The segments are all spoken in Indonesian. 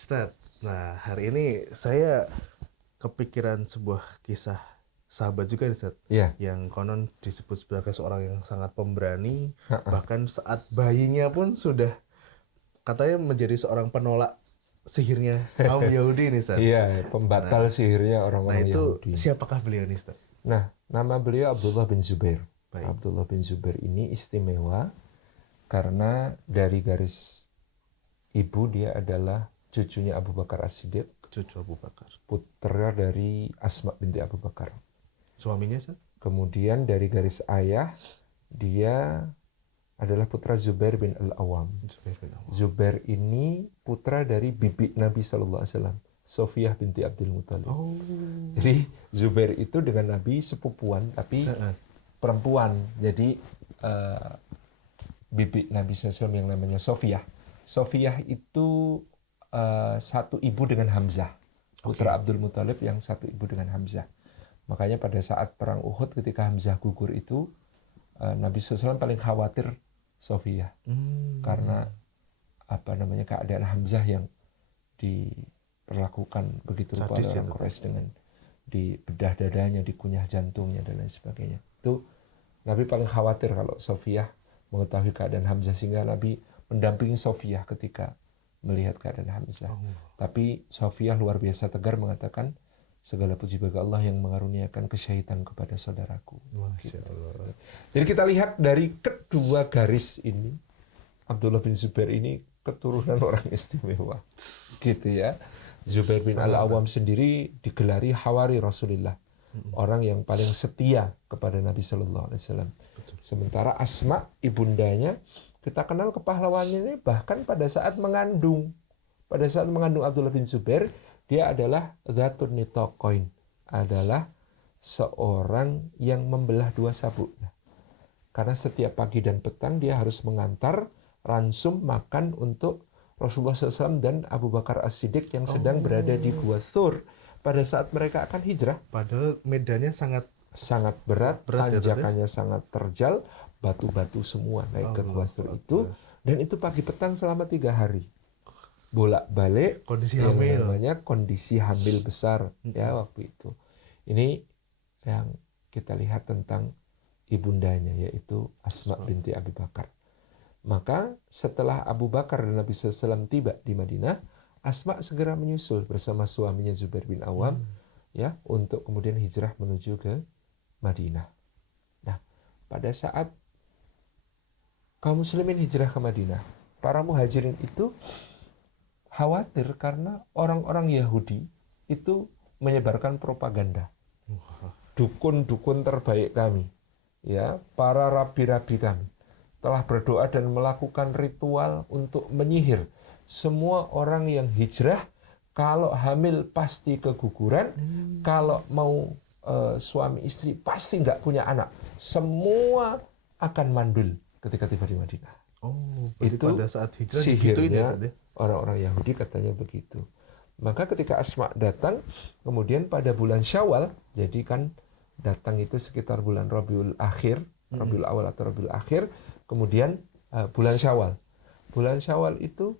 Ustadz, nah hari ini saya kepikiran sebuah kisah sahabat juga nih, Ustadz, Iya. yang konon disebut sebagai seorang yang sangat pemberani, Ha-ha. bahkan saat bayinya pun sudah katanya menjadi seorang penolak sihirnya kaum Yahudi nih, Ustadz. Iya, pembatal Nah, sihirnya nah orang-orang itu Yahudi. siapakah beliau nih, Ustadz? Nah, nama beliau Abdullah bin Zubair. Baik, Abdullah bin Zubair ini istimewa karena dari garis ibu dia adalah cucunya Abu Bakar As-Siddiq, cucu Abu Bakar. putra dari Asma binti Abu Bakar. Suaminya, Ustadz? Kemudian dari garis ayah dia adalah putra Zubair bin Al-Awwam. Zubair bin Awwam. Zubair ini putra dari bibi Nabi SAW, Sofiyah binti Abdul Muthalib. Oh, Jadi Zubair itu dengan Nabi sepupuan tapi perempuan. Jadi bibi Nabi SAW yang namanya Sofiyah. Sofiyah itu satu ibu dengan Hamzah. Putra Abdul Muthalib yang satu ibu dengan Hamzah. Makanya pada saat perang Uhud ketika Hamzah gugur itu Nabi SAW paling khawatir Sofiyah. Karena keadaan Hamzah yang diperlakukan begitu rupa oleh sadis orang itu. Quraisy dengan dibedah dadanya, dikunyah jantungnya dan lain sebagainya. Itu Nabi paling khawatir kalau Sofiyah mengetahui keadaan Hamzah, sehingga Nabi mendampingi Sofiyah ketika melihat keadaan Hamzah. Tapi Sofiyah luar biasa tegar mengatakan, segala puji bagi Allah yang mengaruniakan kesyahidan kepada saudaraku. Masya Allah. Jadi kita lihat dari kedua garis ini, Abdullah bin Zubair ini keturunan orang istimewa, gitu ya. Zubair bin Al-Awwam sendiri digelari Hawari Rasulullah, orang yang paling setia kepada Nabi Sallallahu Alaihi Wasallam. Sementara Asma ibundanya kita kenal kepahlawannya ini bahkan pada saat mengandung Abdullah bin Zubair, dia adalah Dzatun Nitaqain, adalah seorang yang membelah dua sabuk. Karena setiap pagi dan petang dia harus mengantar ransum makan untuk Rasulullah SAW dan Abu Bakar As-Siddiq yang sedang berada di Gua Thur pada saat mereka akan hijrah. Padahal medannya Sangat berat, ya, tanjakannya sangat terjal, batu-batu semua naik ke Gua Thur itu. Dan itu pagi petang selama 3 hari. Bolak-balik, kondisi yang hamil. namanya kondisi hamil besar ya waktu itu. Ini yang kita lihat tentang ibundanya, yaitu Asma binti Abi Bakar. Maka setelah Abu Bakar dan Nabi SAW tiba di Madinah, Asma segera menyusul bersama suaminya Zubair bin Awam ya untuk kemudian hijrah menuju ke Madinah. Nah, pada saat kaum muslimin hijrah ke Madinah, para muhajirin itu khawatir karena orang-orang Yahudi itu menyebarkan propaganda. Dukun-dukun terbaik kami, ya, para rabi-rabi kami telah berdoa dan melakukan ritual untuk menyihir semua orang yang hijrah. Kalau hamil pasti keguguran, kalau mau suami istri pasti nggak punya anak, semua akan mandul ketika tiba di Madinah. Itu pada saat hijrah sihirnya ya, orang-orang Yahudi katanya begitu. Maka ketika Asma datang, kemudian pada bulan Syawal, jadi kan datang itu sekitar bulan Rabiul Akhir, Rabiul Awal atau Rabiul Akhir, kemudian bulan Syawal. Bulan Syawal itu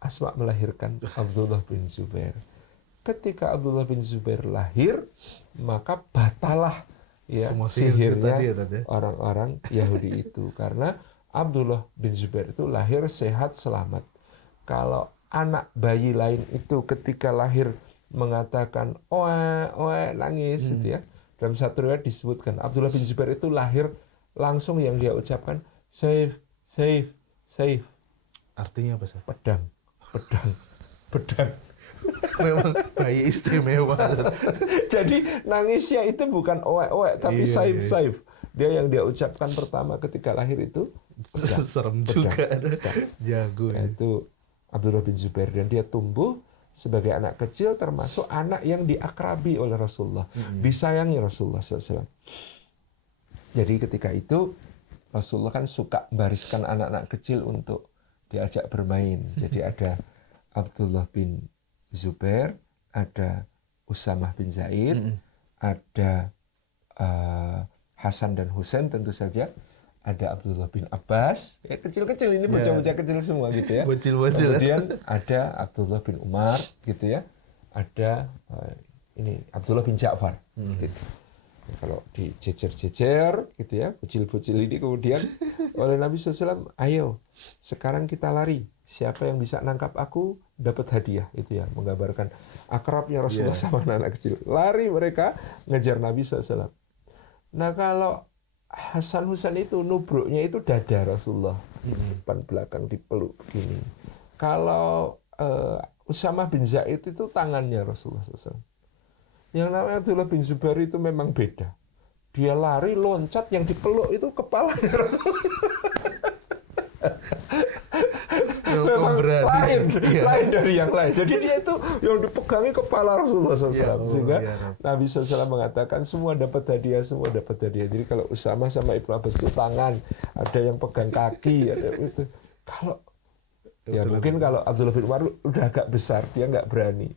Asma melahirkan Abdullah bin Zubair. Ketika Abdullah bin Zubair lahir, maka batalah ya sihirnya orang-orang Yahudi itu, karena Abdullah bin Zubair itu lahir sehat selamat. Kalau anak bayi lain itu ketika lahir mengatakan oe nangis gitu ya. Dalam satu riwayat disebutkan Abdullah bin Zubair itu lahir langsung yang dia ucapkan saif. Artinya apa sih? Pedang. Memang bayi istimewa. Jadi nangisnya itu bukan oe tapi saif. Dia yang dia ucapkan pertama ketika lahir itu pedang. Serem juga. Jago. Itu Abdullah bin Zubair, dan dia tumbuh sebagai anak kecil, termasuk anak yang diakrabi oleh Rasulullah, disayangi Rasulullah SAW. Jadi ketika itu Rasulullah kan suka bariskan anak-anak kecil untuk diajak bermain. Jadi ada Abdullah bin Zubair, ada Usamah bin Zaid, ada Hasan dan Husain tentu saja, ada Abdullah bin Abbas, ya kecil-kecil ini bocah-bocah kecil semua gitu ya. Bocil-bocil. Kemudian ada Abdullah bin Umar gitu ya. Ada ini Abdullah bin Ja'far. Gitu. Kalau dijejer-jejer gitu ya, bocil-bocil ini kemudian oleh Nabi SAW, ayo sekarang kita lari. Siapa yang bisa nangkap aku dapat hadiah, itu ya, menggambarkan akrabnya Rasulullah sama anak kecil. Lari mereka ngejar Nabi SAW. Nah kalau Hasan Husain itu nubruknya itu dada Rasulullah, depan belakang dipeluk begini. Kalau Usamah bin Zaid itu tangannya Rasulullah SAW. Yang namanya Abdullah bin Zubair itu memang beda. Dia lari loncat, yang dipeluk itu kepalanya Rasulullah. Memang lain dari yang lain. Jadi dia itu yang dipegangi kepala Rasulullah SAW. Sehingga Nabi SAW mengatakan semua dapat hadiah, semua dapat hadiah. Jadi kalau Usamah sama Ibnu Abbas itu tangan, ada yang pegang kaki, ada itu. Kalau ya mungkin kalau Abdullah bin Umar udah agak besar, dia nggak berani.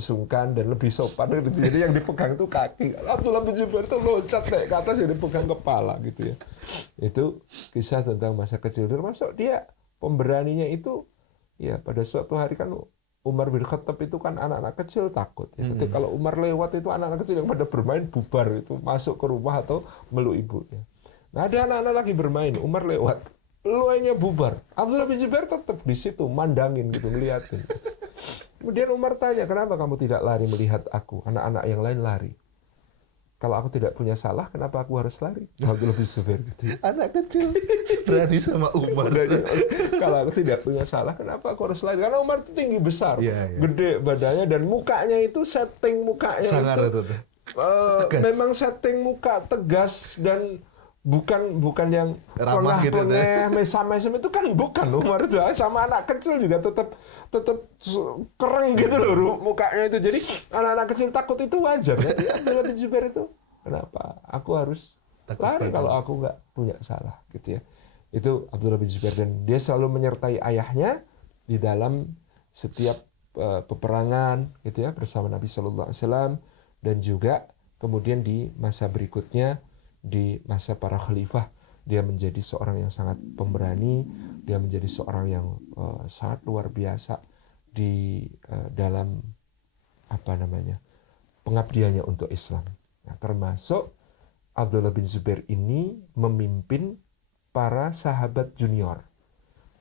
Sungkan dan lebih sopan gitu. Jadi yang dipegang itu kaki. Abdullah bin Zubair itu loncat naik ke atas, yang dipegang kepala gitu ya. Itu kisah tentang masa kecil. Termasuk dia pemberaninya itu ya pada suatu hari kan Umar bin Khattab itu kan anak-anak kecil takut. Ya. Jadi kalau Umar lewat itu anak-anak kecil yang pada bermain bubar itu masuk ke rumah atau meluk ibunya. Nah ada anak-anak lagi bermain, Umar lewat, luanya bubar. Abdullah bin Zubair tetap di situ mandangin gitu, ngeliatin. Kemudian Umar tanya, kenapa kamu tidak lari melihat aku? Anak-anak yang lain lari. Kalau aku tidak punya salah, kenapa aku harus lari? Abdullah bin Zubair gitu. Anak kecil berani sama Umar. Kalau aku tidak punya salah, kenapa aku harus lari? Karena Umar itu tinggi besar, gede badannya, dan mukanya itu setting mukanya sangar itu. Memang setting muka tegas dan bukan yang ramah gitu, mesam-mesam itu kan bukan. Umar itu sama anak kecil juga tetap keren gitu loh mukanya itu. Jadi anak-anak kecil takut itu wajar ya. Abdullah bin Zubair itu kenapa aku harus lari kalau aku nggak punya salah gitu ya. Itu Abdullah bin Zubair, dan dia selalu menyertai ayahnya di dalam setiap peperangan gitu ya bersama Nabi Shallallahu Alaihi Wasallam, dan juga kemudian di masa berikutnya di masa para khalifah dia menjadi seorang yang sangat pemberani, dia menjadi seorang yang sangat luar biasa di dalam pengabdiannya untuk Islam. Nah, termasuk Abdullah bin Zubair ini memimpin para sahabat junior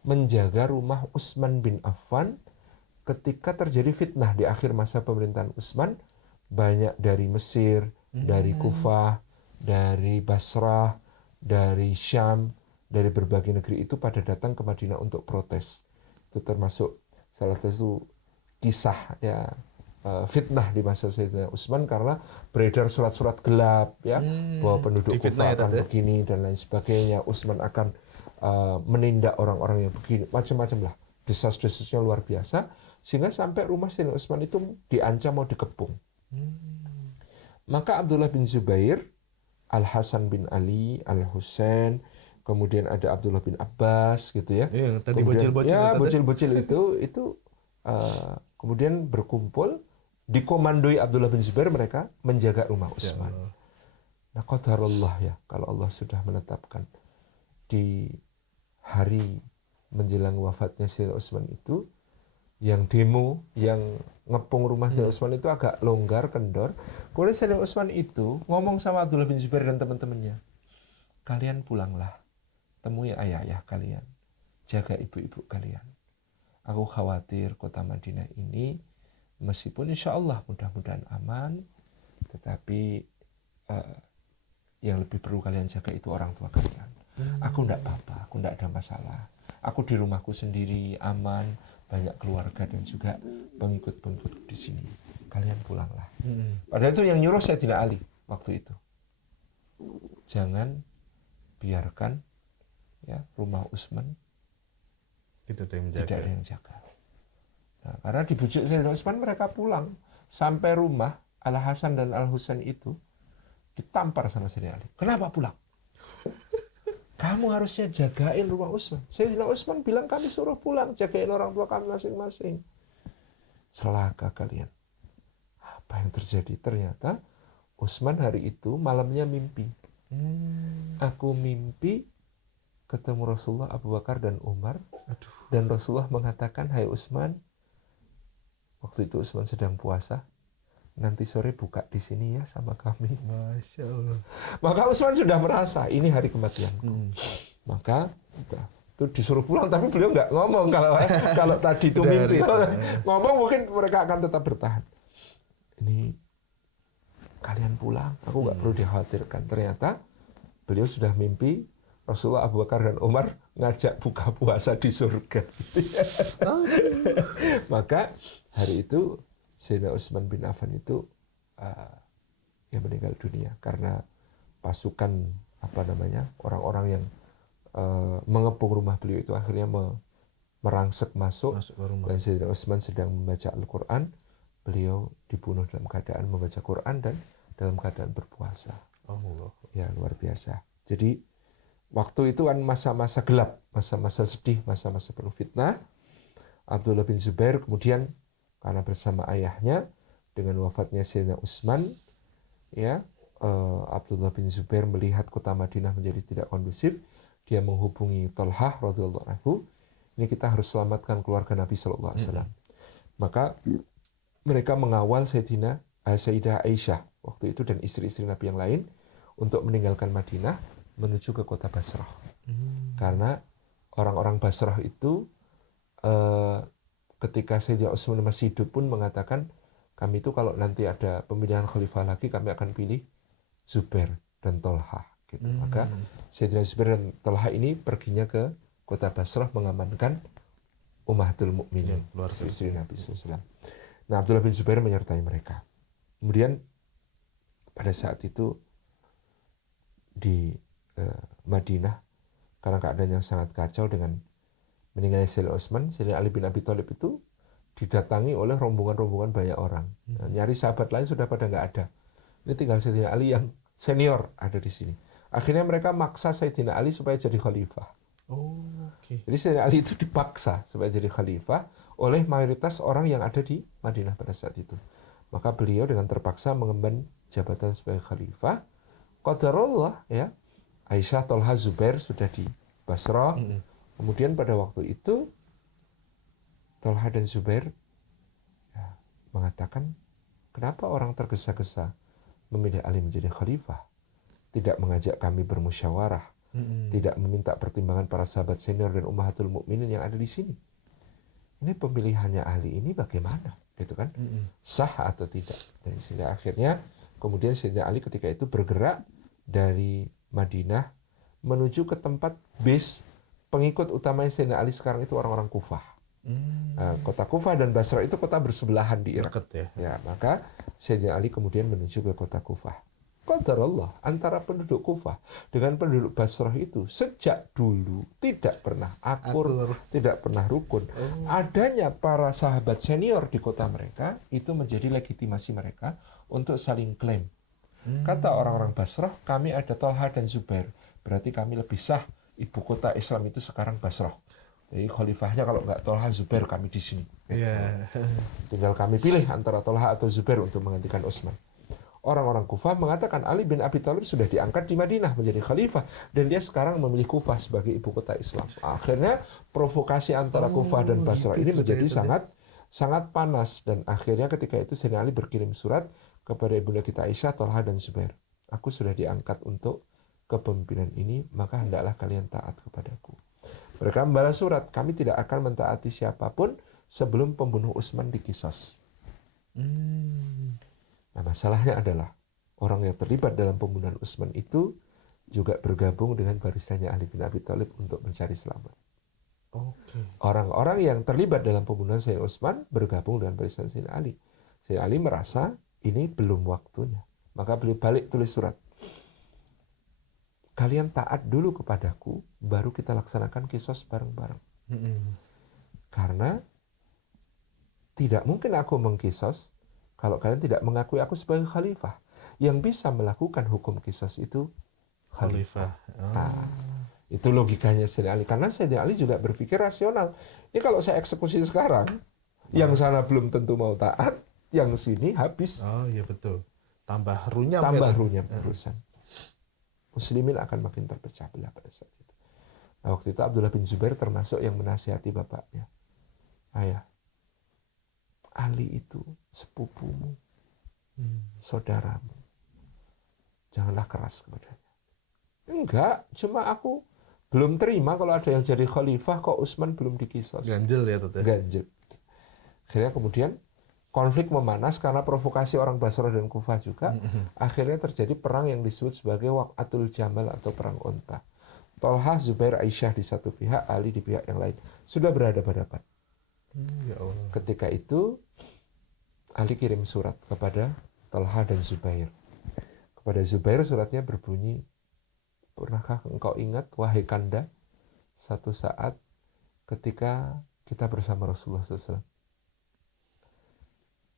menjaga rumah Utsman bin Affan ketika terjadi fitnah di akhir masa pemerintahan Utsman. Banyak dari Mesir, dari Kufah, dari Basrah, dari Syam, dari berbagai negeri itu pada datang ke Madinah untuk protes. Itu termasuk salah satu kisah ya fitnah di masa Sayyidina Utsman, karena beredar surat-surat gelap ya bahwa penduduk Kufah akan begini dan lain sebagainya. Utsman akan menindak orang-orang yang begini, macam-macam lah. Desas-desusnya luar biasa, sehingga sampai rumah Sayyidina Utsman itu diancam mau dikepung. Maka Abdullah bin Zubair, Al-Hasan bin Ali, Al-Husain, kemudian ada Abdullah bin Abbas gitu ya. Yang tadi bocil-bocil itu kemudian berkumpul dikomandoi Abdullah bin Zubair, mereka menjaga rumah Utsman. Nah, qadarullah ya, kalau Allah sudah menetapkan di hari menjelang wafatnya Sayyidina Utsman itu, yang demo, yang ngepung rumah Sayyidina Utsman itu agak longgar, kendor. Kemudian Sayyidina Utsman itu ngomong sama Abdullah bin Zubair dan teman-temannya, kalian pulanglah, temui ayah-ayah kalian, jaga ibu-ibu kalian. Aku khawatir kota Madinah ini, meskipun insya Allah mudah-mudahan aman, tetapi yang lebih perlu kalian jaga itu orang tua kalian. Aku enggak apa-apa, aku enggak ada masalah. Aku di rumahku sendiri, aman, banyak keluarga dan juga pengikut-pengikut di sini. Kalian pulanglah. Padahal itu yang nyuruh Sayyidina Ali waktu itu. Jangan biarkan ya rumah Utsman tidak ada yang jaga. Nah, karena dibujuk Sayyidina Utsman, mereka pulang. Sampai rumah Al-Hasan dan Al-Husain itu ditampar sama Sayyidina Ali. Kenapa pulang? Kamu harusnya jagain rumah Utsman. Sayyidina Utsman bilang kami suruh pulang, jagain orang tua kami masing-masing. Celaka kalian. Apa yang terjadi? Ternyata Utsman hari itu malamnya mimpi. Aku mimpi ketemu Rasulullah, Abu Bakar dan Umar. Aduh. Dan Rasulullah mengatakan, hai Utsman, waktu itu Utsman sedang puasa, nanti sore buka di sini ya sama kami. Masya Allah. Maka Utsman sudah merasa ini hari kematian. Maka itu disuruh pulang, tapi beliau nggak ngomong kalau tadi itu mimpi. Ngomong mungkin mereka akan tetap bertahan. Ini kalian pulang, aku nggak perlu dikhawatirkan. Ternyata beliau sudah mimpi Rasulullah, Abu Bakar dan Umar ngajak buka puasa di surga. Maka hari itu Sayyidina Utsman bin Affan itu yang meninggal dunia karena pasukan orang-orang yang mengepung rumah beliau itu akhirnya merangsek masuk ke rumah. Dan Sayyidina Utsman sedang membaca Al-Quran, beliau dibunuh dalam keadaan membaca Quran dan dalam keadaan berpuasa. Allah. Ya, luar biasa. Jadi waktu itu kan masa-masa gelap, masa-masa sedih, masa-masa penuh fitnah. Abdullah bin Zubair kemudian karena bersama ayahnya dengan wafatnya Sayyidina Utsman, ya, Abdullah bin Zubair melihat kota Madinah menjadi tidak kondusif. Dia menghubungi Thalhah radhiyallahu anhu. Ini kita harus selamatkan keluarga Nabi sallallahu alaihi wasallam. Maka mereka mengawal Sayyidah Aisyah waktu itu dan istri-istri Nabi yang lain untuk meninggalkan Madinah menuju ke kota Basrah. Karena orang-orang Basrah itu ketika Sayyidina Utsman masih hidup pun mengatakan, kami itu kalau nanti ada pemilihan khalifah lagi kami akan pilih Zubair dan Thalhah. Gitu. Maka Sayyidina Zubair dan Thalhah ini perginya ke kota Basrah mengamankan Ummahatul Mukminin, istri Nabi SAW. Nah, Abdullah bin Zubair menyertai mereka. Kemudian pada saat itu di Madinah, karena keadaan yang sangat kacau dengan meninggalnya Sayyidina Utsman, Sayyidina Ali bin Abi Thalib itu didatangi oleh rombongan-rombongan banyak orang. Nah, nyari sahabat lain sudah pada nggak ada. Ini tinggal Sayyidina Ali yang senior ada di sini. Akhirnya mereka maksa Sayyidina Ali supaya jadi khalifah. Jadi Sayyidina Ali itu dipaksa supaya jadi khalifah oleh mayoritas orang yang ada di Madinah pada saat itu. Maka beliau dengan terpaksa mengemban jabatan sebagai khalifah. Qadarullah, ya, Aisyah, Thalhah, Zubair sudah di Basrah. Kemudian pada waktu itu Thalhah dan Zubair ya, mengatakan, kenapa orang tergesa-gesa memilih Ali menjadi khalifah? Tidak mengajak kami bermusyawarah, tidak meminta pertimbangan para sahabat senior dan ummahatul mukminin yang ada di sini. Ini pemilihannya Ali ini bagaimana, gitu kan? Sah atau tidak? Dan sehingga akhirnya kemudian Sayyidina Ali ketika itu bergerak dari Madinah menuju ke tempat base pengikut utamanya Sayyidina Ali sekarang itu orang-orang Kufah. Kota Kufah dan Basrah itu kota bersebelahan di Irak. Ya, maka Sayyidina Ali kemudian menuju ke kota Kufah. Qadarullah, antara penduduk Kufah dengan penduduk Basrah itu sejak dulu tidak pernah akur, tidak pernah rukun. Adanya para sahabat senior di kota mereka itu menjadi legitimasi mereka untuk saling klaim. Kata orang-orang Basrah, kami ada Thalhah dan Zubair, berarti kami lebih sah. Ibu kota Islam itu sekarang Basrah. Jadi khalifahnya kalau nggak Thalhah, Zubair, kami di sini. Tinggal kami pilih antara Thalhah atau Zubair untuk menggantikan Utsman. Orang-orang Kufah mengatakan Ali bin Abi Thalib sudah diangkat di Madinah menjadi khalifah dan dia sekarang memilih Kufah sebagai ibu kota Islam. Akhirnya provokasi antara Kufah dan Basrah ini menjadi sangat panas dan akhirnya ketika itu Sayyidina Ali berkirim surat kepada ibunda kita Aisyah, Thalhah dan Zubair. Aku sudah diangkat untuk kepemimpinan ini, maka hendaklah kalian taat kepadaku. Mereka membalas surat, kami tidak akan mentaati siapapun sebelum pembunuh Utsman dikisos. Nah, masalahnya adalah orang yang terlibat dalam pembunuhan Utsman itu juga bergabung dengan barisannya Ali bin Abi Thalib untuk mencari selamat. Orang-orang yang terlibat dalam pembunuhan Sayyidina Utsman bergabung dengan barisan Sayyidina Ali. Sayyidina Ali merasa ini belum waktunya. Maka beliau balik tulis surat. Kalian taat dulu kepadaku, baru kita laksanakan kisos bareng-bareng. Karena tidak mungkin aku mengkisos kalau kalian tidak mengakui aku sebagai khalifah. Yang bisa melakukan hukum kisos itu khalifah. Nah, itu logikanya Sayyidina Ali. Karena Sayyidina Ali juga berpikir rasional. Ini kalau saya eksekusi sekarang, yang sana belum tentu mau taat, yang sini habis. Oh iya betul. Tambah runyam Tambah runyam urusan. muslimin akan makin terpecah belah pada saat itu. Nah, waktu itu Abdullah bin Zubair termasuk yang menasihati bapaknya. Ayah, Ali itu sepupumu, saudaramu. Janganlah keras kepadanya. Enggak, cuma aku belum terima kalau ada yang jadi khalifah kok Utsman belum dikisos. Ganjel ya Tete. Ganjel. Akhirnya kemudian konflik memanas karena provokasi orang Basrah dan Kufah juga. Akhirnya terjadi perang yang disebut sebagai Waqatul Jamal atau perang onta. Tolha, Zubair, Aisyah di satu pihak, Ali di pihak yang lain. Sudah berhadapan-hadapan. Ya Allah. Ketika itu Ali kirim surat kepada Tolha dan Zubair. Kepada Zubair suratnya berbunyi, pernahkah engkau ingat, wahai Kanda, satu saat ketika kita bersama Rasulullah SAW?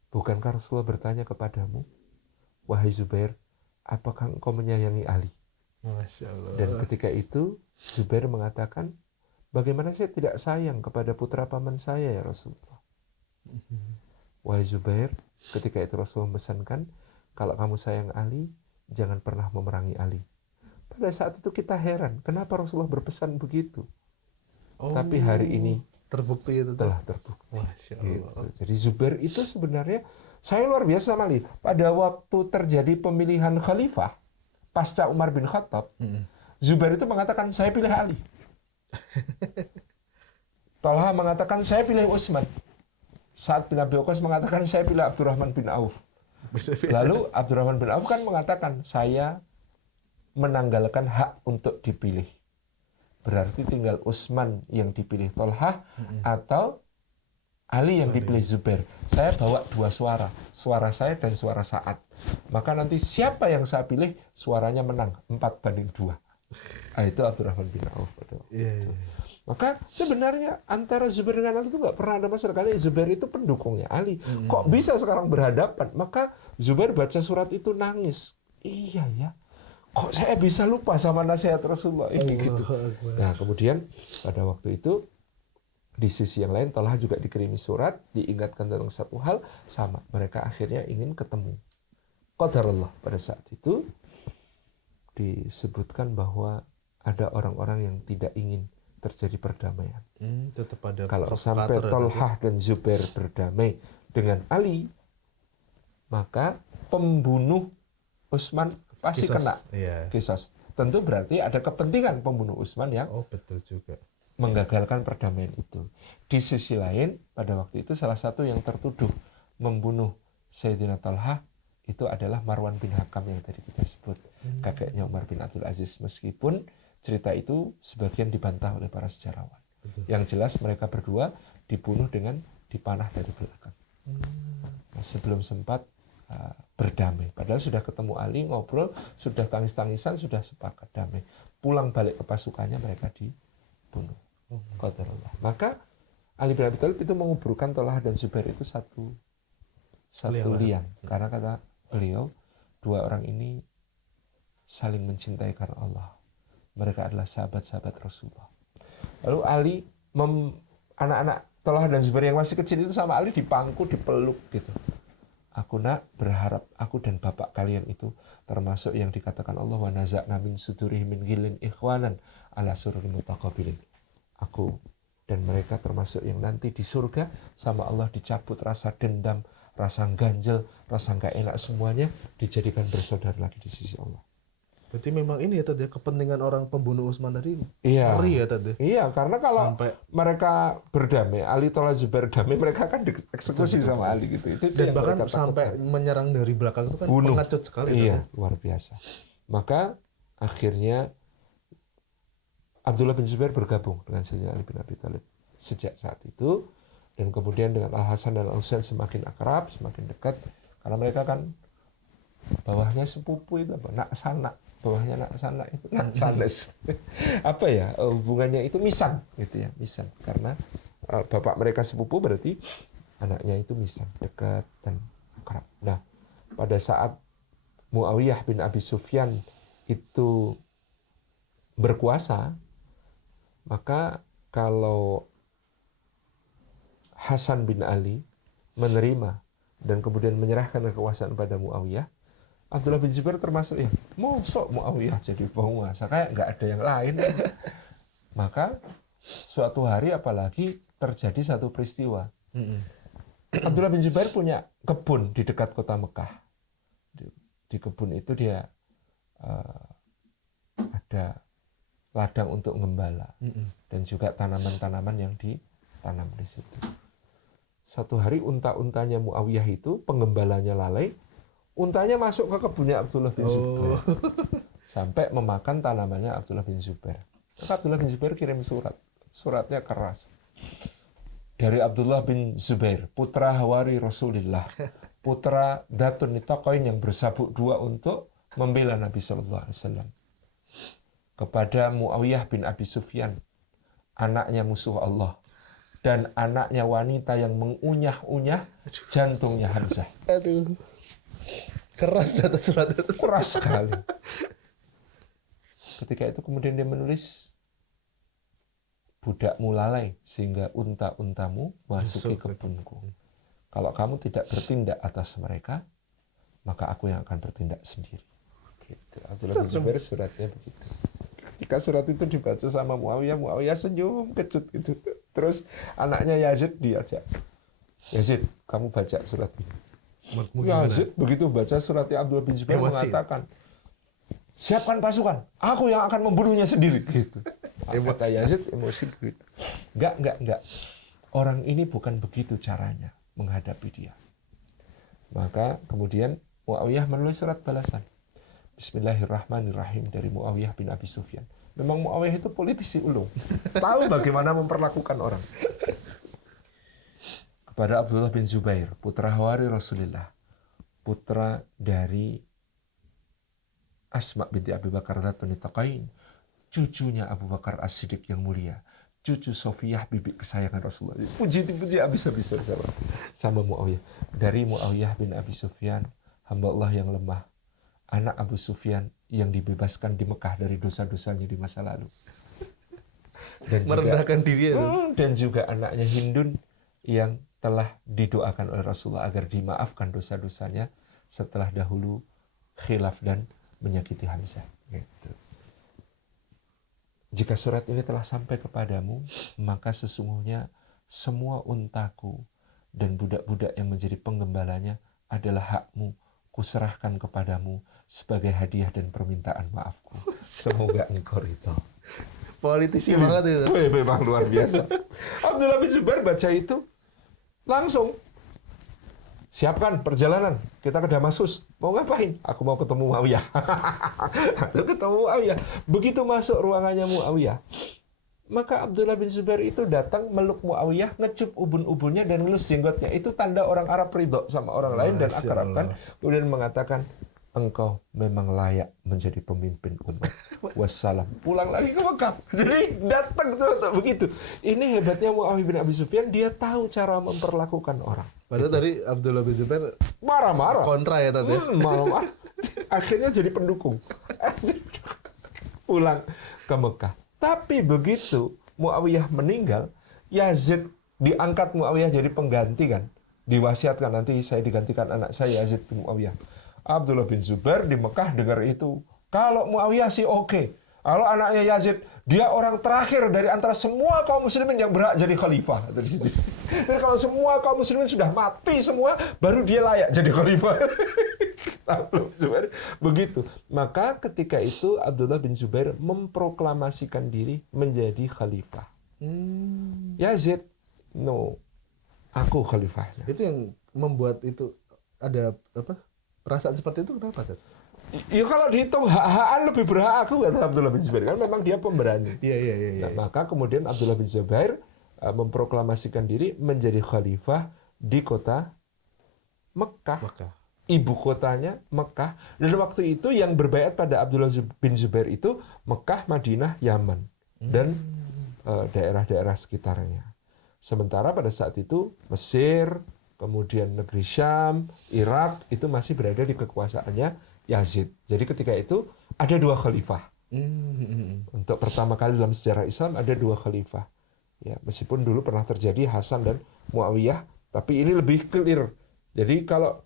Bukankah Rasulullah bertanya kepadamu, wahai Zubair, apakah engkau menyayangi Ali? Masya Allah. Dan ketika itu Zubair mengatakan, bagaimana saya tidak sayang kepada putra paman saya ya Rasulullah? Wahai Zubair, ketika itu Rasulullah memesankan, kalau kamu sayang Ali, jangan pernah memerangi Ali. Pada saat itu kita heran, kenapa Rasulullah berpesan begitu? Tapi hari ini terbukti itu telah terbukti. Masya Gitu. Allah. Jadi Zubair itu sebenarnya, saya luar biasa Mali. Pada waktu terjadi pemilihan khalifah, pasca Umar bin Khattab, Zubair itu mengatakan, saya pilih Ali. Talha mengatakan, saya pilih Utsman. Sa'ad bin Abi Waqqas mengatakan, saya pilih Abdurrahman bin Auf. Lalu Abdurrahman bin Auf kan mengatakan, saya menanggalkan hak untuk dipilih. Berarti tinggal Utsman yang dipilih Tolhah atau Ali yang dipilih Zubair. Saya bawa dua suara, suara saya dan suara Sa'ad. Maka nanti siapa yang saya pilih, suaranya menang 4-2. Nah, itu Abdurrahman bin Auf. Iya. Maka sebenarnya antara Zubair dengan Ali itu nggak pernah ada masalah. Karena Zubair itu pendukungnya Ali. Kok bisa sekarang berhadapan? Maka Zubair baca surat itu nangis. Iya ya. Kok saya bisa lupa sama nasihat Rasulullah ini gitu. Nah kemudian pada waktu itu di sisi yang lain Talha juga dikirimi surat, diingatkan tentang satu hal sama. Mereka akhirnya ingin ketemu. Qadarullah pada saat itu disebutkan bahwa ada orang-orang yang tidak ingin terjadi perdamaian. Tetap ada Kalau sampai Talha dan Zubair berdamai dengan Ali, maka pembunuh Utsman pasti Kisos. kena Iya. kisos. Tentu berarti ada kepentingan pembunuh Utsman yang Betul juga. menggagalkan perdamaian itu. Di sisi lain, pada waktu itu salah satu yang tertuduh membunuh Sayyidina Talha itu adalah Marwan bin Hakam yang tadi kita sebut, kakeknya Umar bin Abdul Aziz. Meskipun cerita itu sebagian dibantah oleh para sejarawan. Yang jelas mereka berdua dibunuh dengan dipanah dari belakang. Nah, sebelum sempat berdamai. Padahal sudah ketemu Ali, ngobrol, sudah tangis-tangisan, sudah sepakat damai. Pulang balik ke pasukannya mereka dibunuh. Qadarullah. Maka Ali bin Abi Thalib itu menguburkan Talha dan Zubair itu satu liang. Karena kata beliau, dua orang ini saling mencintai karena Allah. Mereka adalah sahabat-sahabat Rasulullah. Lalu Ali, anak-anak Talha dan Zubair yang masih kecil itu sama Ali dipangku, dipeluk gitu. Aku nak berharap aku dan bapak kalian itu termasuk yang dikatakan Allah wa naza'na min sudurihim min ghillin ikhwanan ala sururin mutaqabilin. Aku dan mereka termasuk yang nanti di surga sama Allah dicabut rasa dendam, rasa ganjel, rasa nggak enak semuanya, dijadikan bersaudara lagi di sisi Allah. Berarti memang ini ya tadi kepentingan orang pembunuh Utsman tadi Iya. ngeri ya tadi. Iya, karena kalau mereka berdamai, Ali Talha Zubair damai, mereka kan dieksekusi sama Ali gitu. Itu dan bahkan sampai menyerang dari belakang itu kan pengecut sekali. Iya, luar biasa. Maka akhirnya Abdullah bin Zubair bergabung dengan Sayyidina Ali bin Abi Thalib sejak saat itu, dan kemudian dengan Al Hasan dan Al Husain semakin akrab, semakin dekat, karena mereka kan bawahnya sepupu itu apa? Nak sanak, bawahnya nak sanak itu nak sanes. Apa ya hubungannya itu misan gitu ya, misan. Karena bapak mereka sepupu berarti anaknya itu misan, dekat dan akrab. Nah, pada saat Muawiyah bin Abi Sufyan itu berkuasa, maka kalau Hasan bin Ali menerima dan kemudian menyerahkan kekuasaan pada Muawiyah, Abdullah bin Zubair termasuk ya, mosok Muawiyah jadi penguasa, kayak nggak ada yang lain. Maka suatu hari apalagi terjadi satu peristiwa. Abdullah bin Zubair punya kebun di dekat kota Mekah. Di kebun itu dia ada ladang untuk gembala dan juga tanaman-tanaman yang ditanam di situ. Suatu hari unta-untanya Muawiyah itu, penggembalanya lalai, untanya masuk ke kebunnya Abdullah bin Zubair. Sampai memakan tanamannya Abdullah bin Zubair. Maka Abdullah bin Zubair kirim surat. Suratnya keras. Dari Abdullah bin Zubair, putra Hawari Rasulullah, putra Datun Nitaqain yang bersabuk dua untuk membela Nabi SAW. Kepada Muawiyah bin Abi Sufyan, anaknya musuh Allah, dan anaknya wanita yang mengunyah-unyah jantungnya Hamzah. Aduh. Keras atas surat itu. Keras sekali. Ketika itu kemudian dia menulis, budakmu lalai sehingga unta-untamu masuki kebunku. Kalau kamu tidak bertindak atas mereka, maka aku yang akan bertindak sendiri. Gitu. Abdullah bin Zubair suratnya begitu. Ketika surat itu dibaca sama Muawiyah, Muawiyah senyum kecut gitu. Terus anaknya Yazid diajak, Yazid, kamu baca surat ini. Yazid begitu baca suratnya Abdullah bin Zubair mengatakan, siapkan pasukan, aku yang akan membunuhnya sendiri. Gitu. Kata Yazid emosi gitu. Enggak. Orang ini bukan begitu caranya menghadapi dia. Maka kemudian Muawiyah menulis surat balasan. Bismillahirrahmanirrahim dari Muawiyah bin Abi Sufyan. Memang Muawiyah itu politisi ulung. Tahu bagaimana memperlakukan orang. Kepada Abdullah bin Zubair, putra Hawari Rasulullah, putra dari Asma binti Abi Bakar Datun Nitaqain, cucunya Abu Bakar As-Siddiq yang mulia, cucu Sofiyah bibi kesayangan Rasulullah. Puji habis-habisan sama Muawiyah. Dari Muawiyah bin Abi Sufyan, hamba Allah yang lemah, anak Abu Sufyan yang dibebaskan di Mekah dari dosa-dosanya di masa lalu. Dan merendahkan diri ya. Dan juga anaknya Hindun yang telah didoakan oleh Rasulullah agar dimaafkan dosa-dosanya setelah dahulu khilaf dan menyakiti Hamzah. Gitu. Jika surat ini telah sampai kepadamu, maka sesungguhnya semua untaku dan budak-budak yang menjadi penggembalanya adalah hakmu. Kuserahkan kepadamu sebagai hadiah dan permintaan maafku. Semoga engkau ridho. Politisi banget itu. Memang luar biasa. Abdullah bin Zubair baca itu langsung. Siapkan perjalanan. Kita ke Damaskus. Mau ngapain? Aku mau ketemu Muawiyah. Ketemu Muawiyah. Begitu masuk ruangannya Muawiyah, maka Abdullah bin Zubair itu datang meluk Muawiyah, ngecup ubun-ubunnya dan ngelus jenggotnya. Itu tanda orang Arab ridho sama orang lain dan akrabkan. Kemudian mengatakan, engkau memang layak menjadi pemimpin umat. Wassalam. Pulang lagi ke Mekah. Jadi datang tuh begitu. Ini hebatnya Muawiyah bin Abi Sufyan, dia tahu cara memperlakukan orang. Padahal tadi Abdullah bin Zubair marah-marah. Kontra ya tadi. Marah-marah. Akhirnya jadi pendukung. Pulang ke Mekah. Tapi begitu Muawiyah meninggal, Yazid diangkat Muawiyah jadi pengganti kan. Diwasiatkan nanti saya digantikan anak saya Yazid bin Muawiyah. Abdullah bin Zubair di Mekah dengar itu. Kalau Muawiyah sih oke. Kalau anaknya Yazid, dia orang terakhir dari antara semua kaum muslimin yang berhak jadi khalifah. Jadi kalau semua kaum muslimin sudah mati semua, baru dia layak jadi khalifah. Abdullah bin Zubair begitu. Maka ketika itu Abdullah bin Zubair memproklamasikan diri menjadi khalifah. Yazid, no, aku khalifahnya. Itu yang membuat itu ada apa? Perasaan seperti itu kenapa, Ted? Ya kalau dihitung hak-hakan lebih berhak aku kata Abdullah bin Zubair, kan memang dia pemberani. Iya. Nah, maka kemudian Abdullah bin Zubair memproklamasikan diri menjadi khalifah di kota Mekah. Ibu kotanya Mekah. Dan waktu itu yang berbaiat pada Abdullah bin Zubair itu Mekah, Madinah, Yaman dan daerah-daerah sekitarnya. Sementara pada saat itu Mesir, kemudian negeri Syam, Irak itu masih berada di kekuasaannya Yazid. Jadi ketika itu ada dua khalifah. Untuk pertama kali dalam sejarah Islam ada dua khalifah. Ya, meskipun dulu pernah terjadi Hasan dan Muawiyah, tapi ini lebih clear. Jadi kalau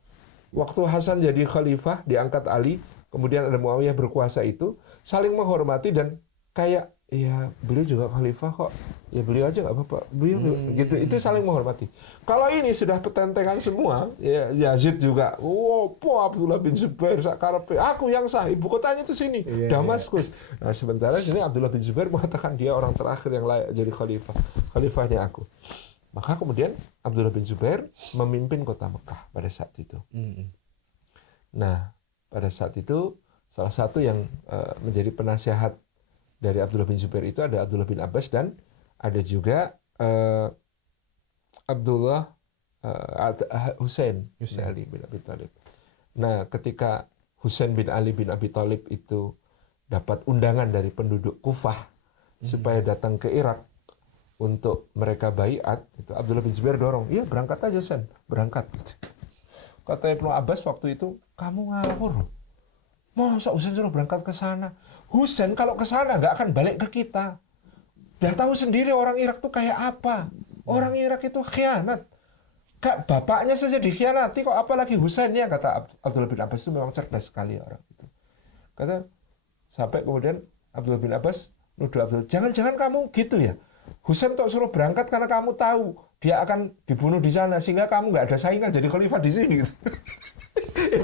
waktu Hasan jadi khalifah, diangkat Ali, kemudian ada Muawiyah berkuasa itu, saling menghormati dan kayak, ya beliau juga khalifah kok, ya beliau aja nggak apa-apa, beliau gitu, itu saling menghormati. Kalau ini sudah petentengan semua, ya Yazid juga, Abdullah bin Zubair, sakarepe, aku yang sah, ibu kotanya itu sini, Damaskus. Nah, sementara sini Abdullah bin Zubair mengatakan dia orang terakhir yang layak jadi khalifahnya aku. Maka kemudian Abdullah bin Zubair memimpin kota Mekah pada saat itu. Nah, pada saat itu salah satu yang menjadi penasihat dari Abdullah bin Zubair itu ada Abdullah bin Abbas dan ada juga Abdullah Husain bin Ali bin Abi Thalib. Nah, ketika Husain bin Ali bin Abi Thalib itu dapat undangan dari penduduk Kufah supaya datang ke Irak untuk mereka baiat, itu Abdullah bin Zubair dorong, iya berangkat aja Sen, berangkat. Gitu. Kata Ibnu Abbas waktu itu, kamu ngawur. Masa Husain suruh berangkat ke sana? Husain kalau ke sana nggak akan balik ke kita. Udah tahu sendiri orang Irak tuh kayak apa. Orang Irak itu khianat. Kak, bapaknya saja dikhianati, kok apalagi Husainnya, kata Abdullah bin Abbas. Itu memang cerdas sekali orang itu. Kata, sampai kemudian Abdullah bin Abbas nuduh Abdullah, jangan-jangan kamu gitu ya. Husain tak suruh berangkat karena kamu tahu dia akan dibunuh di sana, sehingga kamu nggak ada saingan jadi khalifah di sini. Gitu.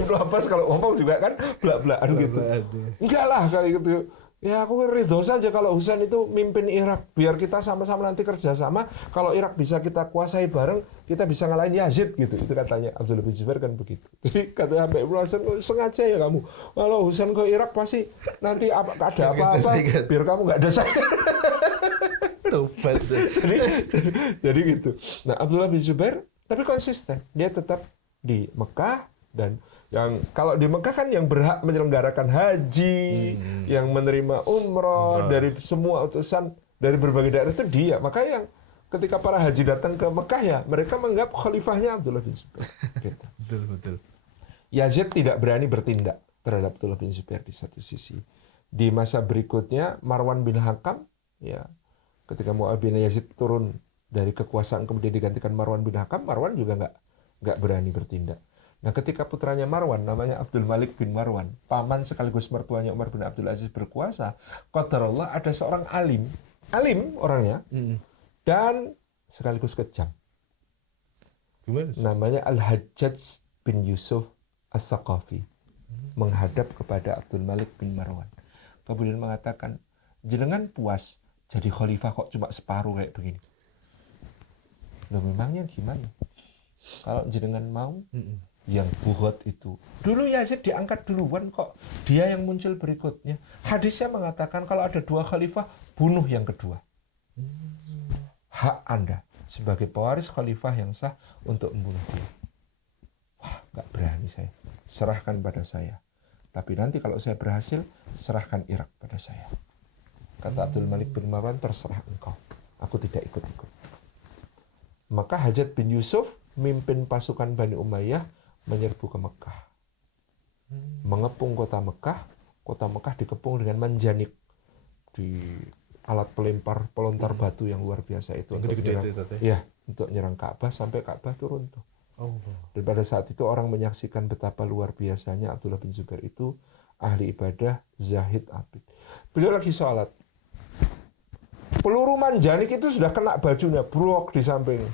Ibnu Abbas kalau ngomong juga kan belak-belakan gitu. Enggak lah kali gitu. Ya aku ridho saja kalau Husain itu mimpin Irak, biar kita sama-sama nanti kerjasama. Kalau Irak bisa kita kuasai bareng, kita bisa ngalahin Yazid gitu. Itu katanya Abdullah bin Zubair kan begitu. Jadi katanya sampai Ibnu Hasan, sengaja ya kamu. Kalau Husain ke Irak pasti nanti ada apa-apa, biar kamu nggak ada saingan. Tobat. Jadi gitu. Nah, Abdullah bin Zubair tapi konsisten. Dia tetap di Mekah, dan yang kalau di Mekah kan yang berhak menyelenggarakan haji, yang menerima umroh dari semua utusan dari berbagai daerah itu dia. Maka yang ketika para haji datang ke Mekah ya, mereka menganggap khalifahnya Abdullah bin Zubair. Gitu. Betul. Yazid tidak berani bertindak terhadap Abdullah bin Zubair di satu sisi. Di masa berikutnya Marwan bin Hakam, ya, ketika Muawiyah bin Yazid turun dari kekuasaan kemudian digantikan Marwan bin Hakam, Marwan juga nggak berani bertindak. Nah, ketika putranya Marwan, namanya Abdul Malik bin Marwan, paman sekaligus mertuanya Umar bin Abdul Aziz berkuasa, qadarullah ada seorang alim orangnya, dan sekaligus kejam. Gimana? Namanya Al-Hajjaj bin Yusuf As-Saqafi, menghadap kepada Abdul Malik bin Marwan. Kemudian mengatakan, jenengan puas jadi khalifah kok cuma separuh kayak begini. Loh, memangnya gimana? Kalau jenengan mau, yang buhot itu. Dulu Yazid diangkat duluan kok. Dia yang muncul berikutnya. Hadisnya mengatakan kalau ada dua khalifah, bunuh yang kedua. Hak Anda sebagai pewaris khalifah yang sah untuk membunuh dia. Wah, nggak berani saya. Serahkan pada saya. Tapi nanti kalau saya berhasil, serahkan Irak pada saya. Kata Abdul Malik bin Marwan, terserah engkau. Aku tidak ikut-ikut. Maka Hajjaj bin Yusuf mimpin pasukan Bani Umayyah menyerbu ke Mekah. Mengepung kota Mekah. Kota Mekah dikepung dengan manjanik. Di alat pelontar batu yang luar biasa itu. Untuk nyerang Ka'bah sampai Ka'bah turun tuh. Dan pada saat itu orang menyaksikan betapa luar biasanya Abdullah bin Zubair itu ahli ibadah, zahid, abid. Beliau lagi sholat. Peluru manjanik itu sudah kena bajunya, brok di samping.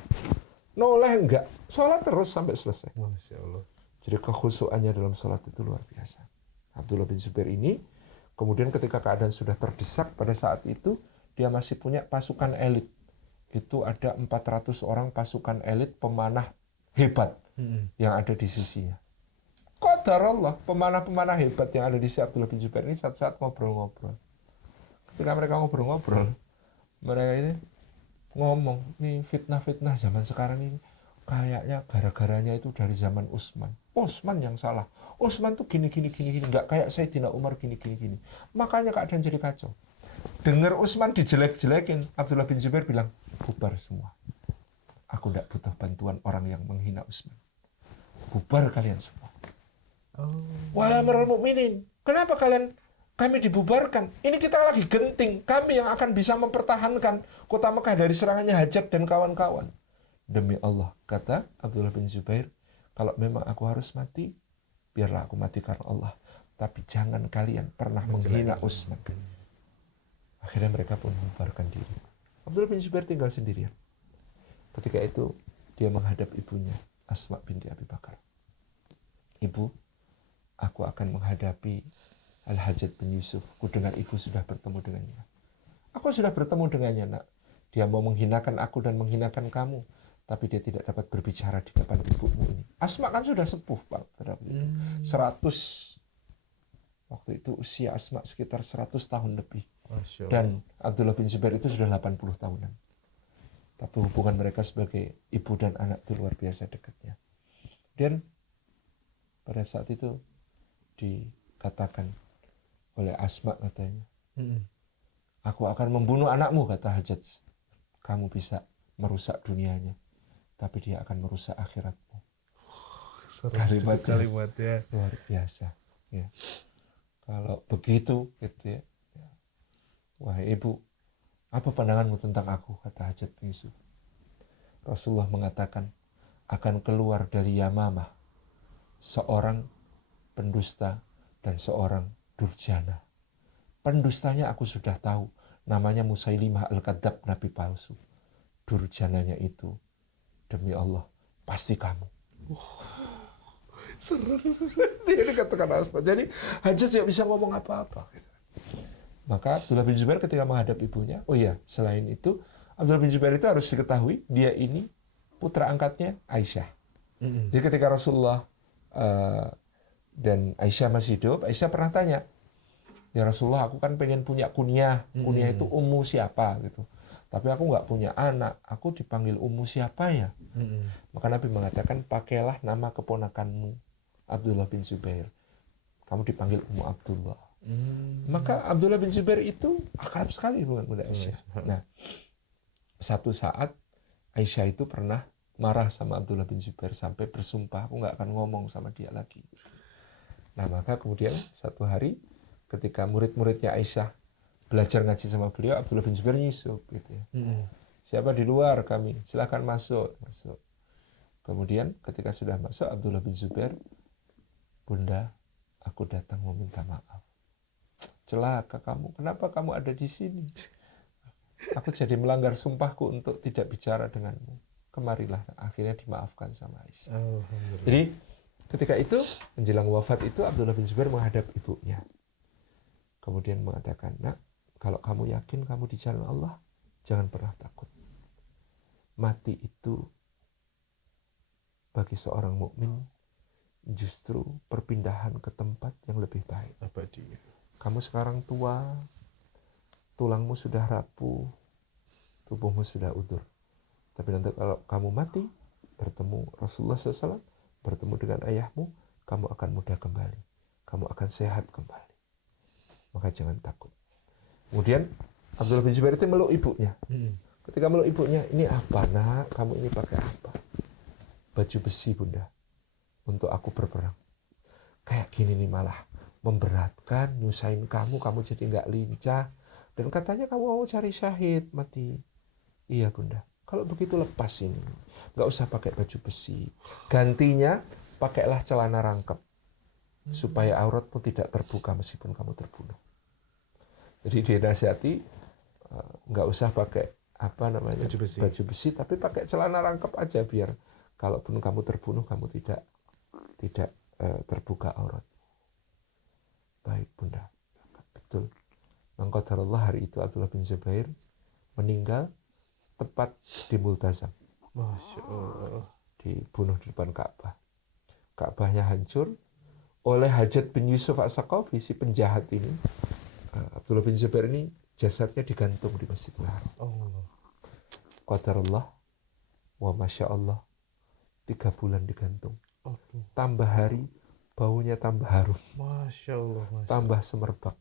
Noleh enggak, sholat terus sampai selesai. Masya Allah. Jadi kekhusyuannya dalam sholat itu luar biasa. Abdullah bin Zubair ini, kemudian ketika keadaan sudah terdesak pada saat itu, dia masih punya pasukan elit. Itu ada 400 orang pasukan elit pemanah hebat yang ada di sisinya. Qadarullah, pemanah-pemanah hebat yang ada di sisi Abdullah bin Zubair ini saat-saat ngobrol-ngobrol. Ketika mereka ngobrol-ngobrol, mereka ini ngomong, ini fitnah-fitnah zaman sekarang ini kayaknya gara-garanya itu dari zaman Utsman. Utsman yang salah. Utsman tuh gini, nggak kayak Sayyidina Umar gini. Makanya keadaan jadi kacau. Dengar Utsman dijelek-jelekin, Abdullah bin Zubair bilang, bubar semua. Aku tidak butuh bantuan orang yang menghina Utsman. Bubar kalian semua. Wahai Amirul Mukminin, kenapa kami dibubarkan? Ini kita lagi genting. Kami yang akan bisa mempertahankan kota Mekah dari serangannya Hajjaj dan kawan-kawan. Demi Allah, kata Abdullah bin Zubair, kalau memang aku harus mati, biarlah aku mati karena Allah, tapi jangan kalian pernah menghina Utsman. Akhirnya mereka pun membubarkan diri. Abdullah bin Zubair tinggal sendirian. Ketika itu dia menghadap ibunya, Asma binti Abi Bakar. Ibu, aku akan menghadapi Al-Hajjaj bin Yusuf. Ku dengar ibu sudah bertemu dengannya. Aku sudah bertemu dengannya, nak. Dia mau menghinakan aku dan menghinakan kamu. Tapi dia tidak dapat berbicara di depan ibumu ini. Asma kan sudah sepuh, Pak. 100. Waktu itu usia Asma sekitar 100 tahun lebih. Dan Abdullah bin Zubair itu sudah 80 tahunan. Tapi hubungan mereka sebagai ibu dan anak itu luar biasa dekatnya. Dan pada saat itu dikatakan oleh Asma katanya, aku akan membunuh anakmu, kata Hajjaj. Kamu bisa merusak dunianya, tapi dia akan merusak akhiratmu. Kalimatnya luar biasa. Ya. Kalau begitu, gitu ya. Wahai ibu, apa pandanganmu tentang aku, kata Hajjaj bin Yusuf. Rasulullah mengatakan, akan keluar dari Yamamah seorang pendusta dan seorang durjana. Pendustanya aku sudah tahu, namanya Musailimah Al-Kadzab, nabi palsu. Durjananya itu, demi Allah, pasti kamu. serem. Dia dikatakan Asma. Jadi Hajjaj tidak bisa ngomong apa-apa. Maka Abdullah bin Zubair ketika menghadap ibunya, oh iya, selain itu, Abdullah bin Zubair itu harus diketahui, dia ini putra angkatnya Aisyah. Jadi ketika Rasulullah dan Aisyah masih hidup, Aisyah pernah tanya, ya Rasulullah, aku kan pengen punya kunyah. Kunyah itu ummu siapa gitu. Tapi aku nggak punya anak, aku dipanggil ummu siapa ya? Maka Nabi mengatakan, pakailah nama keponakanmu, Abdullah bin Zubair. Kamu dipanggil Ummu Abdullah. Maka Abdullah bin Zubair itu akrab sekali dengan Bunda Aisyah. Nah, satu saat Aisyah itu pernah marah sama Abdullah bin Zubair sampai bersumpah, aku nggak akan ngomong sama dia lagi. Nah, maka kemudian satu hari ketika murid-muridnya Aisyah belajar ngaji sama beliau, Abdullah bin Zubair nyusup gitu ya. Siapa di luar kami? Silakan masuk. Kemudian ketika sudah masuk, Abdullah bin Zubair, Bunda, aku datang meminta maaf. Celaka kamu, kenapa kamu ada di sini? Aku jadi melanggar sumpahku untuk tidak bicara denganmu. Kemarilah, akhirnya dimaafkan sama Aisyah. Jadi ketika itu, menjelang wafat itu, Abdullah bin Zubair menghadap ibunya. Kemudian mengatakan, nak, kalau kamu yakin kamu di jalan Allah, jangan pernah takut. Mati itu bagi seorang mukmin justru perpindahan ke tempat yang lebih baik. Abadi. Kamu sekarang tua, tulangmu sudah rapuh, tubuhmu sudah udur. Tapi nanti kalau kamu mati, bertemu Rasulullah SAW, bertemu dengan ayahmu, kamu akan mudah kembali. Kamu akan sehat kembali. Maka jangan takut. Kemudian Abdullah bin Zubair itu meluk ibunya. Ketika meluk ibunya, ini apa nak? Kamu ini pakai apa? Baju besi, Bunda, untuk aku berperang. Kayak gini nih malah memberatkan, nyusahin kamu jadi nggak lincah. Dan katanya kamu mau cari syahid, mati. Iya Bunda, kalau begitu lepas ini. Nggak usah pakai baju besi. Gantinya, pakailah celana rangkep. Supaya auratmu tidak terbuka meskipun kamu terbunuh. Jadi dia nasihati, nggak usah pakai baju besi, tapi pakai celana rangkep aja biar kalaupun kamu terbunuh, kamu tidak terbuka aurat. Baik Bunda, betul. Mangqadarullah, hari itu Abdullah bin Zubair meninggal tepat di Multazam. Masya Allah. Dibunuh di depan Ka'bah. Ka'bahnya hancur oleh Hajjaj bin Yusuf As-Saqafi, si penjahat ini. Abdullah bin Zubair ini jasadnya digantung di Masjidil Haram. Qadarullah wa masya Allah, 3 bulan digantung. Tambah hari, baunya tambah harum. Masya Allah. Tambah semerbak.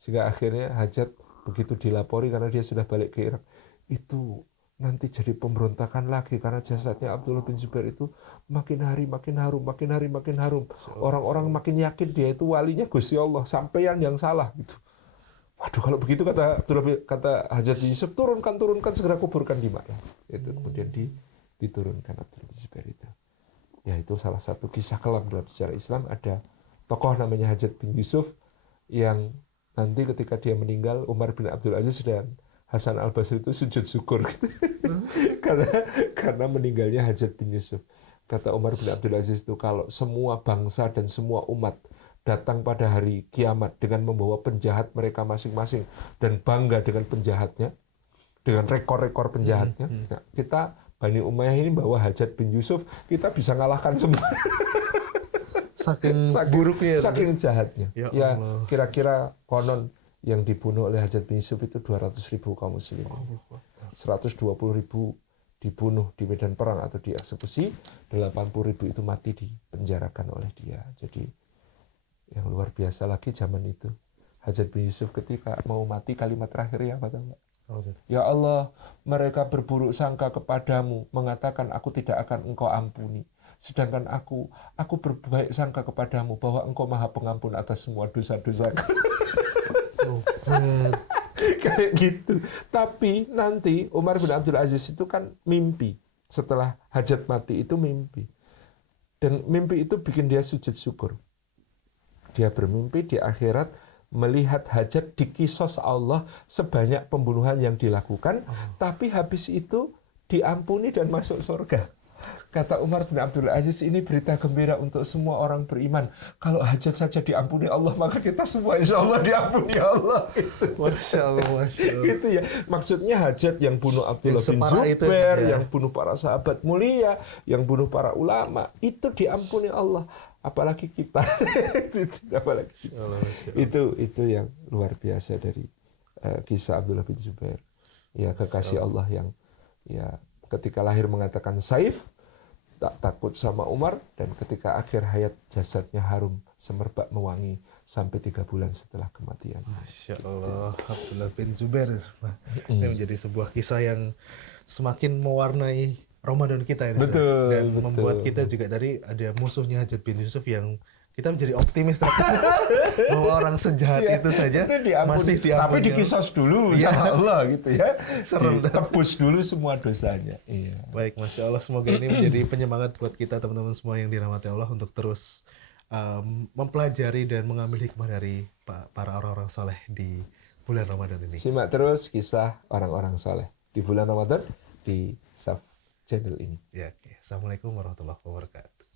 Sehingga akhirnya Hajjaj begitu dilapori karena dia sudah balik ke Irak, itu nanti jadi pemberontakan lagi karena jasadnya Abdullah bin Zubair itu makin hari makin harum, makin hari makin harum. Orang-orang makin yakin dia itu walinya Gusti Allah, sampeyan yang salah gitu. Waduh, kalau begitu kata Hajjaj bin Yusuf, turunkan segera kuburkan di mana. Itu kemudian diturunkan Abdullah bin Zubair itu. Ya itu salah satu kisah kelam dalam sejarah Islam. Ada tokoh namanya Hajjaj bin Yusuf yang nanti ketika dia meninggal, Umar bin Abdul Aziz dan Hasan al-Basri itu sujud syukur gitu. karena meninggalnya Hajjaj bin Yusuf. Kata Umar bin Abdul Aziz itu, kalau semua bangsa dan semua umat datang pada hari kiamat dengan membawa penjahat mereka masing-masing dan bangga dengan penjahatnya, dengan rekor-rekor penjahatnya, nah, kita Bani Umayyah ini bawa Hajjaj bin Yusuf, kita bisa ngalahkan semua. Saking buruknya. Saking jahatnya. Ya Ya, Allah. kira-kira konon yang dibunuh oleh Hajjaj bin Yusuf itu 200.000 kaum muslimin. 120.000 dibunuh di medan perang atau dieksekusi, 80.000 itu mati dipenjarakan oleh dia. Jadi yang luar biasa lagi zaman itu. Hajjaj bin Yusuf ketika mau mati, kalimat terakhirnya apa tahu nggak? Ya Allah, mereka berburuk sangka kepadamu, mengatakan aku tidak akan engkau ampuni. Sedangkan aku berbaik sangka kepadamu bahwa engkau maha pengampun atas semua dosa-dosaku. Kayak gitu. Tapi nanti Umar bin Abdul Aziz itu kan mimpi. Setelah Hajjaj mati itu mimpi. Dan mimpi itu bikin dia sujud syukur. Dia bermimpi di akhirat melihat Hajjaj dikisos Allah sebanyak pembunuhan yang dilakukan, tapi habis itu diampuni dan masuk surga. Kata Umar bin Abdul Aziz, ini berita gembira untuk semua orang beriman. Kalau Hajjaj saja diampuni Allah, maka kita semua insya Allah diampuni Allah. Masya Allah, Masya Allah. Itu ya, maksudnya Hajjaj yang bunuh Abdullah bin separah itu, Zubair, ya. yang bunuh para sahabat mulia, yang bunuh para ulama, itu diampuni Allah. Apalagi kita. Apalagi kita. Itu yang luar biasa dari kisah Abdullah bin Zubair. Ya, kekasih Allah yang ya ketika lahir mengatakan Saif, tak takut sama Umar, dan ketika akhir hayat jasadnya harum semerbak mewangi sampai 3 bulan setelah kematian. Masya Allah, Abdullah bin Zubair. Nah, ini menjadi sebuah kisah yang semakin mewarnai Ramadan kita ini. Betul, dan betul. membuat kita juga tadi ada musuhnya Hajjaj bin Yusuf yang kita menjadi optimis bahwa orang sejahat itu saja itu masih diampuni. Tapi dikisos dulu sama Allah gitu ya. Serem. Tebus dulu semua dosanya. Iya. Baik, Masya Allah, semoga ini menjadi penyemangat buat kita teman-teman semua yang dirahmati Allah untuk terus mempelajari dan mengambil hikmah dari para orang-orang saleh di bulan Ramadan ini. Simak terus kisah orang-orang saleh di bulan Ramadan di Saf channel ini. Ya, oke. Assalamualaikum warahmatullahi wabarakatuh.